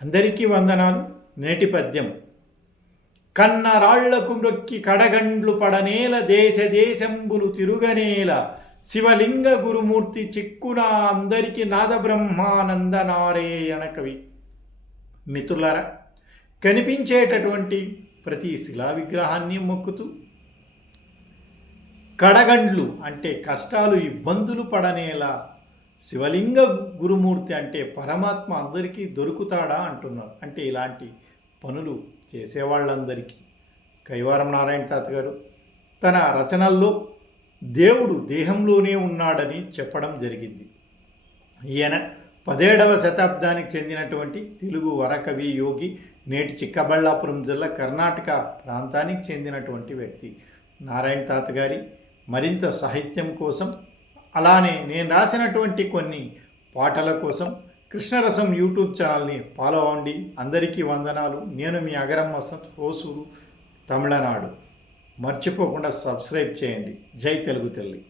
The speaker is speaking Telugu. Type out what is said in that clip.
అందరికీ వందనాలు. నేటి పద్యం. కన్నరాళ్ళకు నొక్కి కడగండ్లు పడనేల దేశ దేశంబులు తిరుగనేల శివలింగ గురుమూర్తి చిక్కున అందరికి నాదబ్రహ్మానంద నారాయణ కవి మిత్రులారా కనిపించేటటువంటి ప్రతి శిలా విగ్రహాన్ని మొక్కుతూ కడగండ్లు అంటే కష్టాలు ఇబ్బందులు పడనేలా శివలింగ గురుమూర్తి అంటే పరమాత్మ అందరికీ దొరుకుతాడా అంటున్నారు. అంటే ఇలాంటి పనులు చేసేవాళ్ళందరికీ. కైవారం నారాయణ తాత గారు తన రచనల్లో దేవుడు దేహంలోనే ఉన్నాడని చెప్పడం జరిగింది. ఈయన పదేడవ శతాబ్దానికి చెందినటువంటి తెలుగు వరకవి యోగి నేటి చిక్కబళ్ళాపురం జిల్లా కర్ణాటక ప్రాంతానికి చెందినటువంటి వ్యక్తి. నారాయణ తాత గారి మరింత సాహిత్యం కోసం అలానే నేను రాసినటువంటి కొన్ని పాటల కోసం కృష్ణరసం యూట్యూబ్ ఛానల్ని ఫాలో అవ్వండి. అందరికీ వందనాలు. నేను మీ అగరం వసంత్ తమిళనాడు. మర్చిపోకుండా సబ్స్క్రైబ్ చేయండి. జై తెలుగు తల్లి.